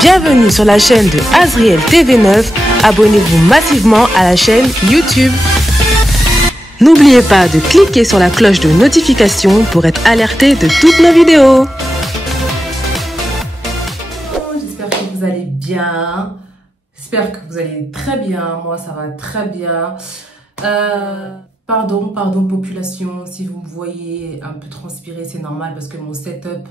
Bienvenue sur la chaîne de Azriel TV9. Abonnez-vous massivement à la chaîne YouTube. N'oubliez pas de cliquer sur la cloche de notification pour être alerté de toutes nos vidéos. J'espère que vous allez bien. J'espère que vous allez très bien. Moi, ça va très bien. Pardon population, si vous me voyez un peu transpirer, c'est normal parce que mon setup,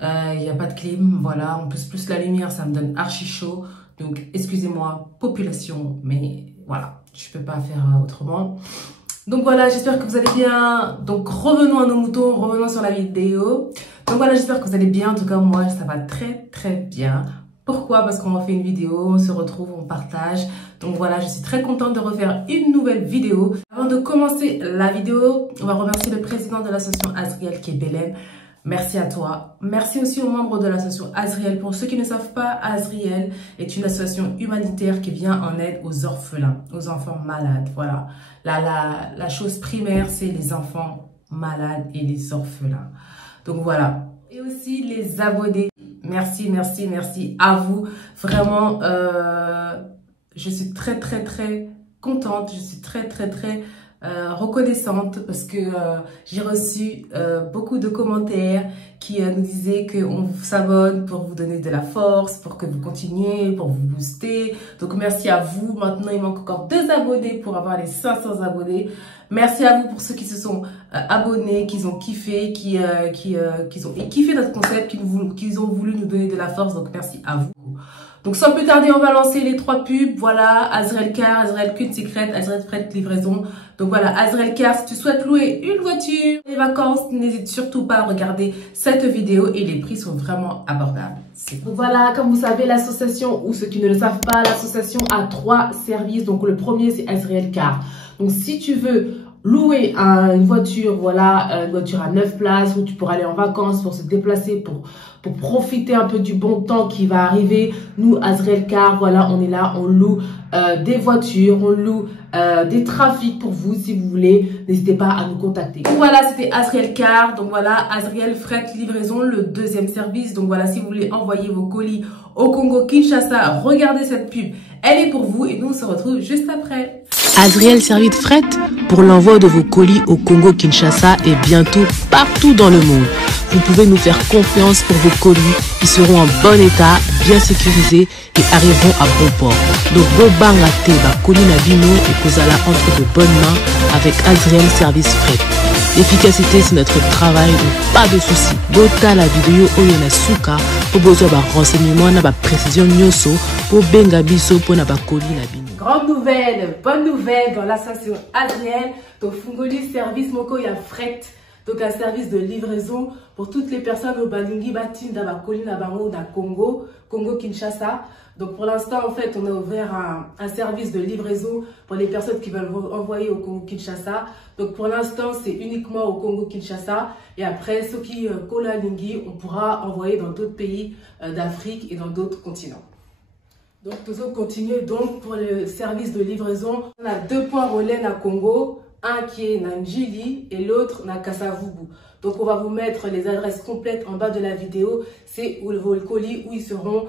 il n'y a pas de clim, voilà, en plus la lumière, ça me donne archi chaud, donc excusez-moi population, mais voilà, je peux pas faire autrement. Donc voilà, j'espère que vous allez bien. Donc revenons à nos moutons, revenons sur la vidéo. Donc voilà, j'espère que vous allez bien, en tout cas moi, ça va très bien. Pourquoi? Parce qu'on a fait une vidéo, on se retrouve, on partage. Donc voilà, je suis très contente de refaire une nouvelle vidéo. Avant de commencer la vidéo, on va remercier le président de l'association Azriel qui est Belém. Merci à toi. Merci aussi aux membres de l'association Azriel. Pour ceux qui ne savent pas, Azriel est une association humanitaire qui vient en aide aux orphelins, aux enfants malades. Voilà. La chose primaire, c'est les enfants malades et les orphelins. Donc voilà. Et aussi les abonnés. Merci à vous. Vraiment, je suis très contente. Je suis très reconnaissante parce que j'ai reçu beaucoup de commentaires qui nous disaient qu'on s'abonne pour vous donner de la force, pour que vous continuez, pour vous booster. Donc merci à vous. Maintenant, il manque encore 2 abonnés pour avoir les 500 abonnés. Merci à vous pour ceux qui se sont abonnés, qui ont kiffé, qui ont kiffé notre concept, qui ont voulu nous donner de la force. Donc merci à vous. Donc sans plus tarder, on va lancer les 3 pubs. Voilà, Azriel Car, Azriel Cute Secret, Azriel Fret Livraison. Donc voilà, Azriel Car, si tu souhaites louer une voiture, les vacances, n'hésite surtout pas à regarder cette vidéo et les prix sont vraiment abordables. Donc voilà, comme vous savez, l'association, ou ceux qui ne le savent pas, l'association a 3 services. Donc le premier, c'est Azriel Car. Donc si tu veux louer une voiture, voilà, une voiture à 9 places où tu pourras aller en vacances pour se déplacer, pour profiter un peu du bon temps qui va arriver. Nous, Azriel Car, voilà, on est là, on loue des voitures, on loue des trafics pour vous si vous voulez. N'hésitez pas à nous contacter. Donc voilà, c'était Azriel Car. Donc voilà, Azriel Fret Livraison, le 2e service. Donc voilà, si vous voulez envoyer vos colis au Congo Kinshasa, regardez cette pub. Elle est pour vous et nous on se retrouve juste après. Azriel Service Fret pour l'envoi de vos colis au Congo Kinshasa et bientôt partout dans le monde. Vous pouvez nous faire confiance pour vos colis qui seront en bon état, bien sécurisés et arriveront à bon port. Donc Bobanga Teba colis Nabino et Kozala entre de bonnes mains avec Azriel Service Fret. L'efficacité c'est notre travail, donc pas de soucis. Bota la vidéo Oyona Suka pour besoin de renseignements, na précision nyoso pour benga biso pour na colis Nabino. Grande nouvelle, bonne nouvelle dans l'association Azriel. Donc Fungoli service moko ya fret. Donc un service de livraison pour toutes les personnes au Balingi Batin d'Abakoli Nabango da Congo Kinshasa. Donc pour l'instant en fait on a ouvert un service de livraison pour les personnes qui veulent envoyer au Congo Kinshasa. Donc pour l'instant c'est uniquement au Congo Kinshasa et après ceux qui Kola-Lingi on pourra envoyer dans d'autres pays d'Afrique et dans d'autres continents. Donc nous allons continuer donc pour le service de livraison. On a 2 points relais à Congo. Un qui est Nanjili et l'autre na Kasavubu. Donc on va vous mettre les adresses complètes en bas de la vidéo. C'est vos colis où ils seront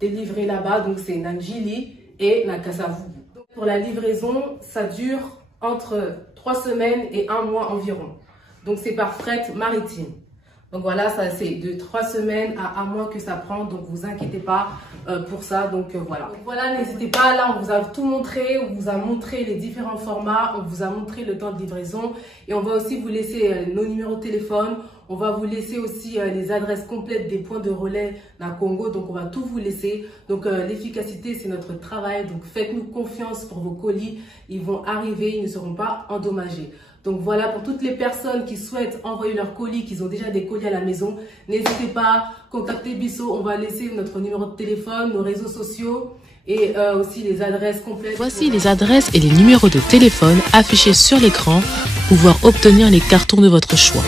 délivrés là-bas. Donc c'est Nanjili et na Kasavubu. Donc pour la livraison, ça dure entre 3 semaines et 1 mois environ. Donc c'est par fret maritime. Donc voilà, ça c'est de 3 semaines à 1 mois que ça prend, donc vous inquiétez pas pour ça. Donc voilà. Donc voilà, n'hésitez pas, là on vous a tout montré, on vous a montré les différents formats, on vous a montré le temps de livraison et on va aussi vous laisser nos numéros de téléphone. On va vous laisser aussi les adresses complètes des points de relais dans le Congo, donc on va tout vous laisser. Donc l'efficacité c'est notre travail, donc faites-nous confiance pour vos colis, ils vont arriver, ils ne seront pas endommagés. Donc voilà, pour toutes les personnes qui souhaitent envoyer leurs colis, qui ont déjà des colis à la maison, n'hésitez pas, contactez Bisso, on va laisser notre numéro de téléphone, nos réseaux sociaux et aussi les adresses complètes. Voici les adresses et les numéros de téléphone affichés sur l'écran pour pouvoir obtenir les cartons de votre choix.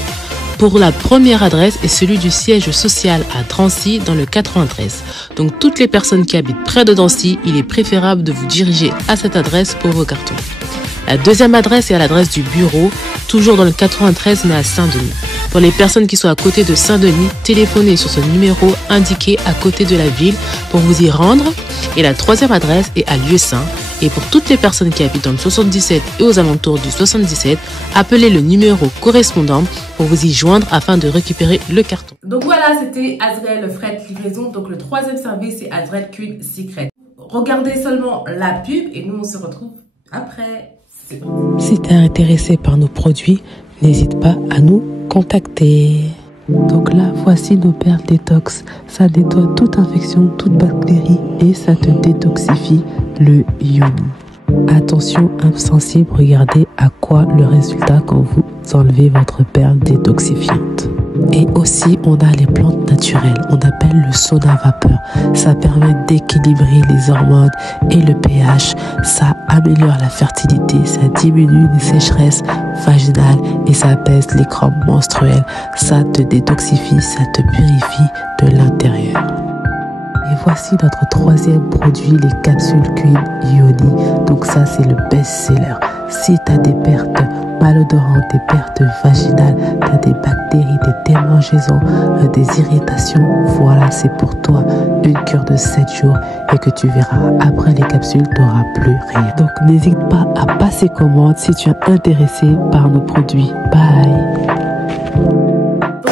Pour la première adresse est celui du siège social à Drancy dans le 93. Donc toutes les personnes qui habitent près de Drancy, il est préférable de vous diriger à cette adresse pour vos cartons. La deuxième adresse est à l'adresse du bureau, toujours dans le 93 mais à Saint-Denis. Pour les personnes qui sont à côté de Saint-Denis, téléphonez sur ce numéro indiqué à côté de la ville pour vous y rendre. Et la troisième adresse est à Lieu-Saint. Et pour toutes les personnes qui habitent dans le 77 et aux alentours du 77, appelez le numéro correspondant pour vous y joindre afin de récupérer le carton. Donc voilà, c'était Azriel Fret Livraison. Donc le troisième service, c'est Azriel Queen Secret. Regardez seulement la pub et nous, on se retrouve après. Si tu es intéressé par nos produits, n'hésite pas à nous contacter. Donc là, voici nos perles détox. Ça nettoie toute infection, toute bactérie et ça te détoxifie le yoni. Attention, insensible, regardez à quoi le résultat quand vous enlevez votre perle détoxifiante. Et aussi, on a les plantes naturelles. On appelle le sauna vapeur. Ça permet d'équilibrer les hormones et le pH. Ça améliore la fertilité. Ça diminue les sécheresses vaginales et ça apaise les crampes menstruelles. Ça te détoxifie, ça te purifie de l'intérieur. Et voici notre troisième produit, les capsules Queen Yoni. Donc ça, c'est le best-seller. Si tu as des pertes malodorantes, des pertes vaginales, tu as des bactéries, des démangeaisons, des irritations, voilà, c'est pour toi une cure de 7 jours et que tu verras, après les capsules, tu n'auras plus rien. Donc n'hésite pas à passer commande si tu es intéressé par nos produits. Bye!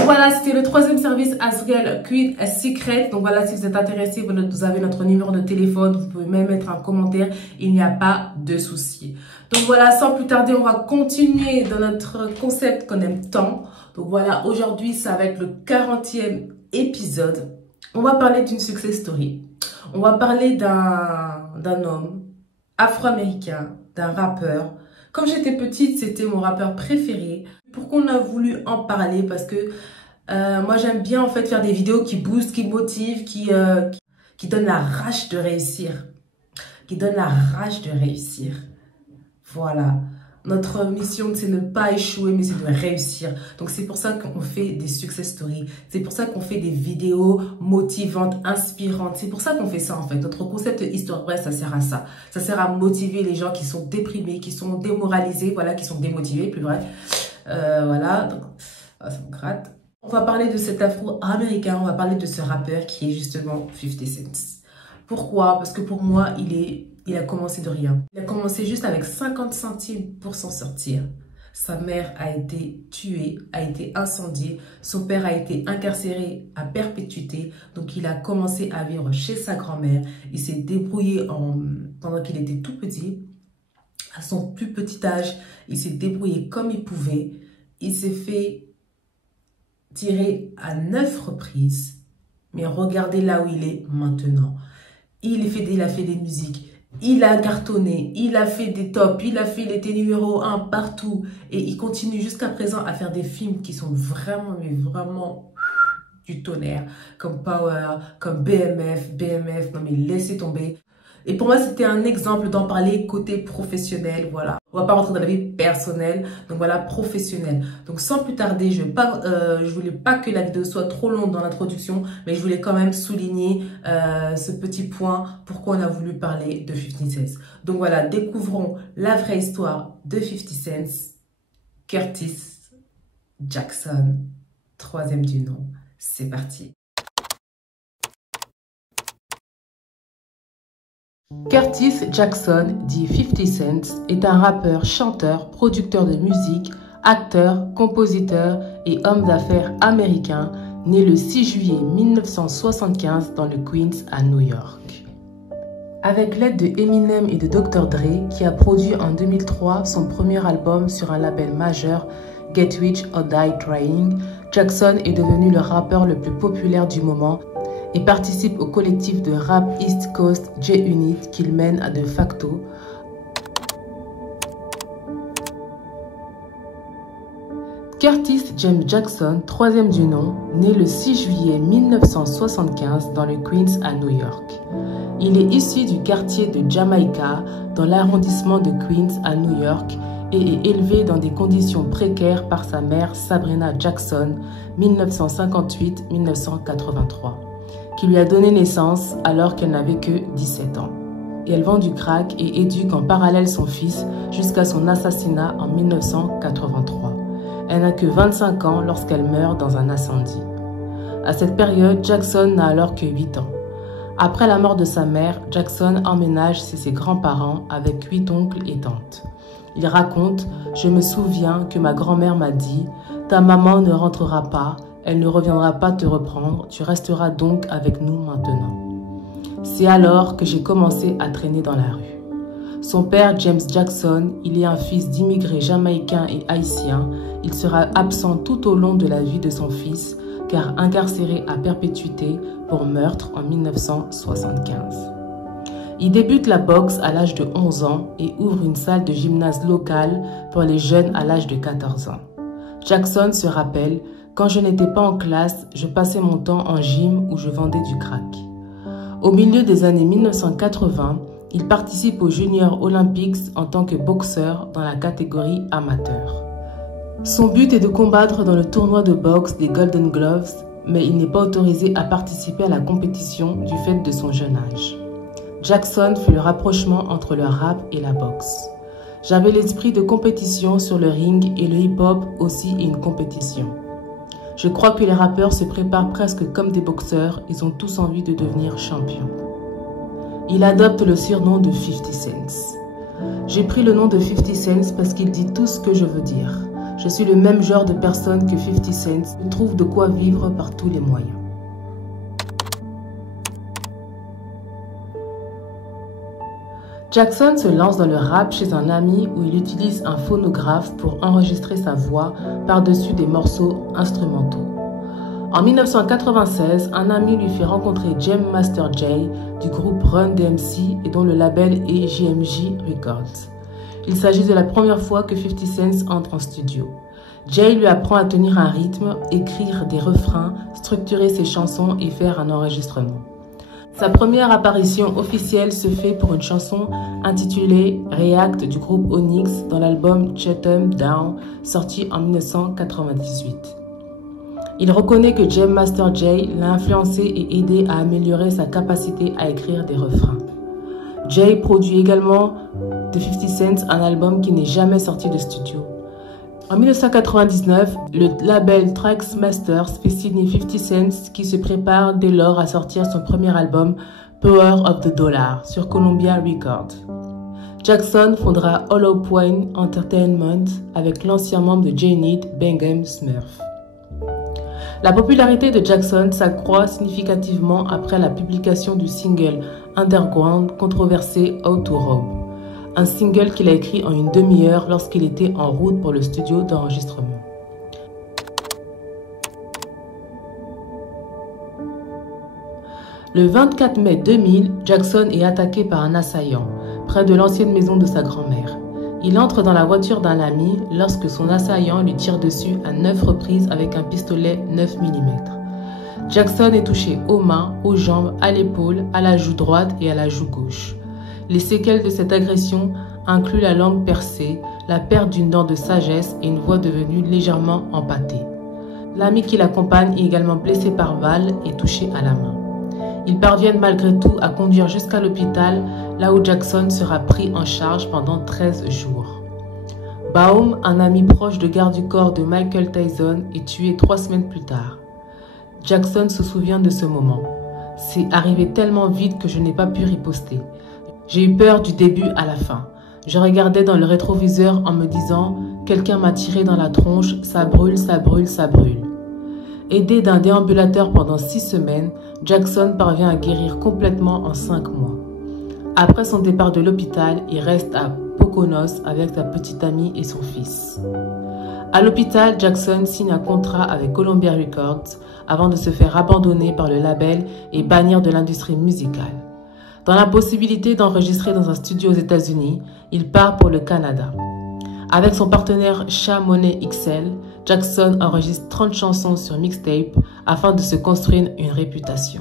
Voilà, c'était le troisième service Azriel Queen Secret. Donc voilà, si vous êtes intéressé, vous avez notre numéro de téléphone. Vous pouvez même mettre un commentaire. Il n'y a pas de souci. Donc voilà, sans plus tarder, on va continuer dans notre concept qu'on aime tant. Donc voilà, aujourd'hui, ça va être le 40e épisode. On va parler d'une success story. On va parler d'un homme afro-américain, d'un rappeur. Quand j'étais petite, c'était mon rappeur préféré. Pourquoi on a voulu en parler? Parce que moi, j'aime bien en fait faire des vidéos qui boostent, qui motivent, qui donnent la rage de réussir. Qui donnent la rage de réussir. Voilà. Notre mission, c'est ne pas échouer, mais c'est de réussir. Donc, c'est pour ça qu'on fait des success stories. C'est pour ça qu'on fait des vidéos motivantes, inspirantes. C'est pour ça qu'on fait ça, en fait. Notre concept Histoire Vraie, ça sert à ça. Ça sert à motiver les gens qui sont déprimés, qui sont démoralisés, voilà, qui sont démotivés, plus vrai. Voilà. Donc, ça me gratte. On va parler de cet afro-américain. On va parler de ce rappeur qui est justement 50 Cent. Pourquoi? Parce que pour moi, il a commencé de rien. Il a commencé juste avec 50 centimes pour s'en sortir. Sa mère a été tuée, a été incendiée. Son père a été incarcéré à perpétuité. Donc, il a commencé à vivre chez sa grand-mère. Il s'est débrouillé pendant qu'il était tout petit. À son plus petit âge, il s'est débrouillé comme il pouvait. Il s'est fait tirer à 9 reprises. Mais regardez là où il est maintenant. Il a fait des musiques. Il a cartonné, il a fait des tops, il était numéro 1 partout. Et il continue jusqu'à présent à faire des films qui sont vraiment, mais vraiment du tonnerre. Comme Power, comme BMF, non mais laissez tomber. Et pour moi, c'était un exemple d'en parler côté professionnel, voilà. On va pas rentrer dans la vie personnelle, donc voilà, professionnel. Donc sans plus tarder, je voulais pas que la vidéo soit trop longue dans l'introduction, mais je voulais quand même souligner ce petit point, pourquoi on a voulu parler de 50 Cent. Donc voilà, découvrons la vraie histoire de 50 Cent, Curtis Jackson, troisième du nom. C'est parti. Curtis Jackson, dit 50 Cent, est un rappeur, chanteur, producteur de musique, acteur, compositeur et homme d'affaires américain, né le 6 juillet 1975 dans le Queens à New York. Avec l'aide de Eminem et de Dr. Dre, qui a produit en 2003 son premier album sur un label majeur, Get Rich or Die Trying, Jackson est devenu le rappeur le plus populaire du moment et participe au collectif de rap East Coast J-Unit qu'il mène à de facto. Curtis James Jackson, troisième du nom, né le 6 juillet 1975 dans le Queens à New York. Il est issu du quartier de Jamaica dans l'arrondissement de Queens à New York et est élevé dans des conditions précaires par sa mère Sabrina Jackson, 1958-1983. qui lui a donné naissance alors qu'elle n'avait que 17 ans. et elle vend du crack et éduque en parallèle son fils jusqu'à son assassinat en 1983. Elle n'a que 25 ans lorsqu'elle meurt dans un incendie. À cette période, Jackson n'a alors que 8 ans. Après la mort de sa mère, Jackson emménage chez ses grands-parents avec 8 oncles et tantes. Il raconte « Je me souviens que ma grand-mère m'a dit « Ta maman ne rentrera pas, elle ne reviendra pas te reprendre, tu resteras donc avec nous maintenant. » C'est alors que j'ai commencé à traîner dans la rue. Son père, James Jackson, il est un fils d'immigrés jamaïcains et haïtiens. Il sera absent tout au long de la vie de son fils, car incarcéré à perpétuité pour meurtre en 1975. Il débute la boxe à l'âge de 11 ans et ouvre une salle de gymnase locale pour les jeunes à l'âge de 14 ans. Jackson se rappelle « Quand je n'étais pas en classe, je passais mon temps en gym où je vendais du crack. » Au milieu des années 1980, il participe aux Junior Olympics en tant que boxeur dans la catégorie amateur. Son but est de combattre dans le tournoi de boxe des Golden Gloves, mais il n'est pas autorisé à participer à la compétition du fait de son jeune âge. Jackson fait le rapprochement entre le rap et la boxe. J'avais l'esprit de compétition sur le ring et le hip-hop aussi est une compétition. Je crois que les rappeurs se préparent presque comme des boxeurs, ils ont tous envie de devenir champions. Il adopte le surnom de 50 Cent. J'ai pris le nom de 50 Cent parce qu'il dit tout ce que je veux dire. Je suis le même genre de personne que 50 Cent, je trouve de quoi vivre par tous les moyens. Jackson se lance dans le rap chez un ami où il utilise un phonographe pour enregistrer sa voix par-dessus des morceaux instrumentaux. En 1996, un ami lui fait rencontrer Jam Master Jay du groupe Run DMC et dont le label est JMJ Records. Il s'agit de la première fois que 50 Cent entre en studio. Jay lui apprend à tenir un rythme, écrire des refrains, structurer ses chansons et faire un enregistrement. Sa première apparition officielle se fait pour une chanson intitulée React du groupe Onyx dans l'album Shut 'Em Down sorti en 1998. Il reconnaît que Jam Master Jay l'a influencé et aidé à améliorer sa capacité à écrire des refrains. Jay produit également de 50 Cent un album qui n'est jamais sorti de studio. En 1999, le label Traxmasters fait signer 50 Cent qui se prépare dès lors à sortir son premier album Power of the Dollar sur Columbia Records. Jackson fondera Hollow Point Entertainment avec l'ancien membre de J-Need, Bengham Smurf. La popularité de Jackson s'accroît significativement après la publication du single underground controversé How to Rob, un single qu'il a écrit en une demi-heure lorsqu'il était en route pour le studio d'enregistrement. Le 24 mai 2000, Jackson est attaqué par un assaillant, près de l'ancienne maison de sa grand-mère. Il entre dans la voiture d'un ami lorsque son assaillant lui tire dessus à 9 reprises avec un pistolet 9 mm. Jackson est touché aux mains, aux jambes, à l'épaule, à la joue droite et à la joue gauche. Les séquelles de cette agression incluent la langue percée, la perte d'une dent de sagesse et une voix devenue légèrement empâtée. L'ami qui l'accompagne est également blessé par balle et touché à la main. Ils parviennent malgré tout à conduire jusqu'à l'hôpital, là où Jackson sera pris en charge pendant 13 jours. Baum, un ami proche de garde du corps de Michael Tyson, est tué 3 semaines plus tard. Jackson se souvient de ce moment. C'est arrivé tellement vite que je n'ai pas pu riposter. J'ai eu peur du début à la fin. Je regardais dans le rétroviseur en me disant « Quelqu'un m'a tiré dans la tronche, ça brûle, ça brûle, ça brûle ». Aidé d'un déambulateur pendant 6 semaines, Jackson parvient à guérir complètement en 5 mois. Après son départ de l'hôpital, il reste à Poconos avec sa petite amie et son fils. À l'hôpital, Jackson signe un contrat avec Columbia Records avant de se faire abandonner par le label et bannir de l'industrie musicale. Dans l'impossibilité d'enregistrer dans un studio aux États-Unis, il part pour le Canada. Avec son partenaire Sha Money XL, Jackson enregistre 30 chansons sur mixtape afin de se construire une réputation.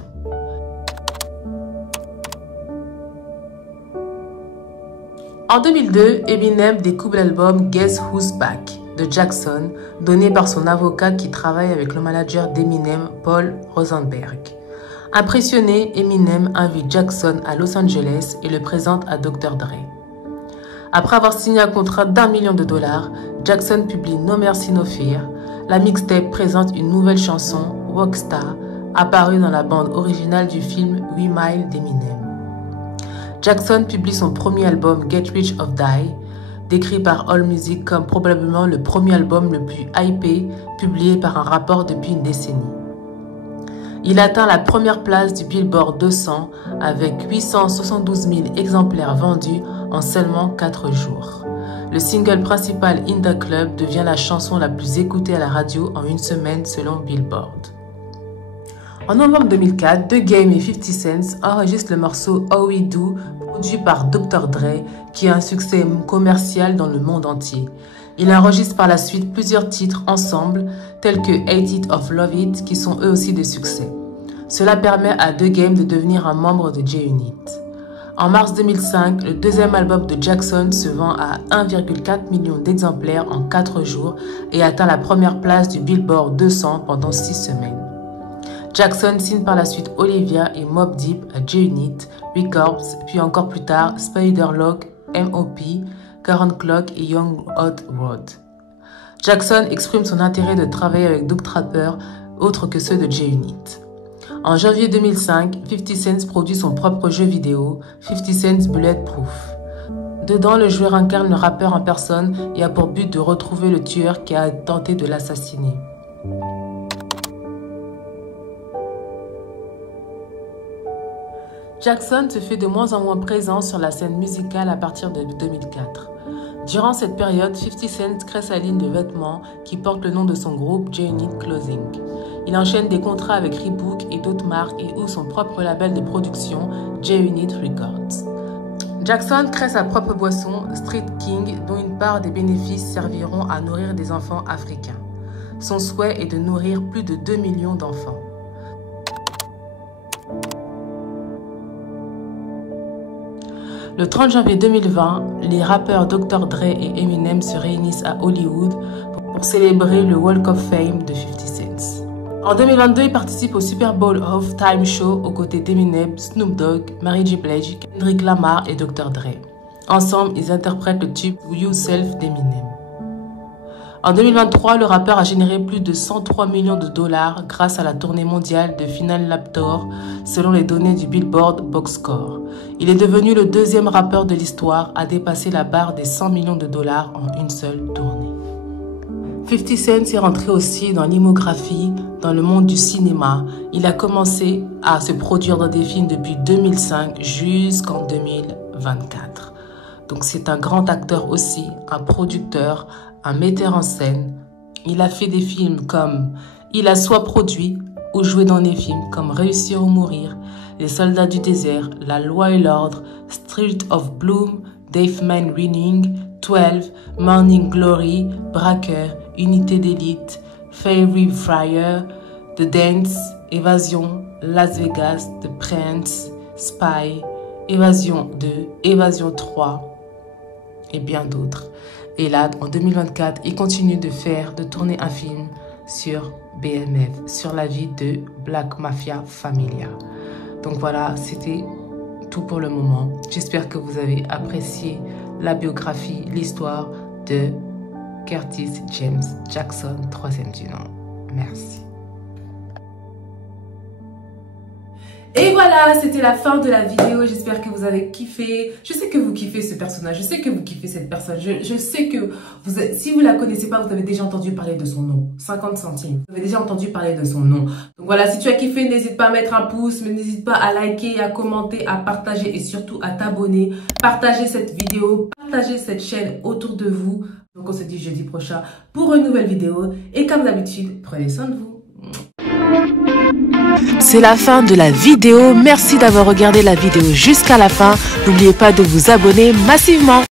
En 2002, Eminem découvre l'album Guess Who's Back de Jackson, donné par son avocat qui travaille avec le manager d'Eminem, Paul Rosenberg. Impressionné, Eminem invite Jackson à Los Angeles et le présente à Dr. Dre. Après avoir signé un contrat d'$1 million, Jackson publie No Mercy No Fear. La mixtape présente une nouvelle chanson, Rockstar, apparue dans la bande originale du film 8 Mile d'Eminem. Jackson publie son premier album Get Rich or Die, décrit par AllMusic comme probablement le premier album le plus hypé publié par un rappeur depuis une décennie. Il atteint la première place du Billboard 200 avec 872 000 exemplaires vendus en seulement 4 jours. Le single principal In The Club devient la chanson la plus écoutée à la radio en une semaine selon Billboard. En novembre 2004, The Game et 50 Cent enregistrent le morceau How We Do, produit par Dr. Dre, qui a un succès commercial dans le monde entier. Il enregistre par la suite plusieurs titres ensemble, tels que Hate It or Love It, qui sont eux aussi des succès. Cela permet à The Game de devenir un membre de J-Unit. En mars 2005, le deuxième album de Jackson se vend à 1,4 million d'exemplaires en 4 jours et atteint la première place du Billboard 200 pendant 6 semaines. Jackson signe par la suite Olivia et Mobb Deep à J-Unit Records, puis encore plus tard Spider-Lock, MOP, Current Clock et Young Hot Rod. Jackson exprime son intérêt de travailler avec d'autres rappeurs autres que ceux de J-Unit. En janvier 2005, 50 Cent produit son propre jeu vidéo, 50 Cent Bulletproof. Dedans, le joueur incarne le rappeur en personne et a pour but de retrouver le tueur qui a tenté de l'assassiner. Jackson se fait de moins en moins présent sur la scène musicale à partir de 2004. Durant cette période, 50 Cent crée sa ligne de vêtements qui porte le nom de son groupe J-Unit Clothing. Il enchaîne des contrats avec Reebok et d'autres marques et ouvre son propre label de production, J-Unit Records. Jackson crée sa propre boisson, Street King, dont une part des bénéfices serviront à nourrir des enfants africains. Son souhait est de nourrir plus de 2 millions d'enfants. Le 30 janvier 2020, les rappeurs Dr. Dre et Eminem se réunissent à Hollywood pour célébrer le Walk of Fame de 50 Cent. En 2022, il participe au Super Bowl of Time Show aux côtés d'Eminem, Snoop Dogg, Mary J. Blige, Kendrick Lamar et Dr. Dre. Ensemble, ils interprètent le tube Yourself d'Eminem. En 2023, le rappeur a généré plus de 103 millions de dollars grâce à la tournée mondiale de Final Lap Tour, selon les données du Billboard Box Score. Il est devenu le deuxième rappeur de l'histoire à dépasser la barre des 100 millions de dollars en une seule tournée. 50 Cent est rentré aussi dans l'immiographie, dans le monde du cinéma. Il a commencé à se produire dans des films depuis 2005 jusqu'en 2024. Donc c'est un grand acteur aussi, un producteur, un metteur en scène. Il a fait des films comme il a soit produit ou joué dans des films comme Réussir ou mourir, Les soldats du désert, La loi et l'ordre, Street of Bloom, Dave Man Running, 12, Morning Glory, Braqueur, Unité d'élite, Fairy Fryer, The Dance, Évasion, Las Vegas, The Prince, Spy, Évasion 2, Évasion 3 et bien d'autres. Et là, en 2024, il continue de tourner un film sur BMF, sur la vie de Black Mafia Familia. Donc voilà, c'était tout pour le moment. J'espère que vous avez apprécié la biographie, l'histoire de Curtis James Jackson, troisième du nom. Merci. Et voilà, c'était la fin de la vidéo. J'espère que vous avez kiffé. Je sais que vous kiffez ce personnage. Je sais que vous kiffez cette personne. Je sais que si vous la connaissez pas, vous avez déjà entendu parler de son nom. 50 centimes. Vous avez déjà entendu parler de son nom. Donc voilà, si tu as kiffé, n'hésite pas à mettre un pouce, mais n'hésite pas à liker, à commenter, à partager et surtout à t'abonner. Partagez cette vidéo, partagez cette chaîne autour de vous. Donc on se dit jeudi prochain pour une nouvelle vidéo. Et comme d'habitude, prenez soin de vous. C'est la fin de la vidéo. Merci d'avoir regardé la vidéo jusqu'à la fin. N'oubliez pas de vous abonner massivement.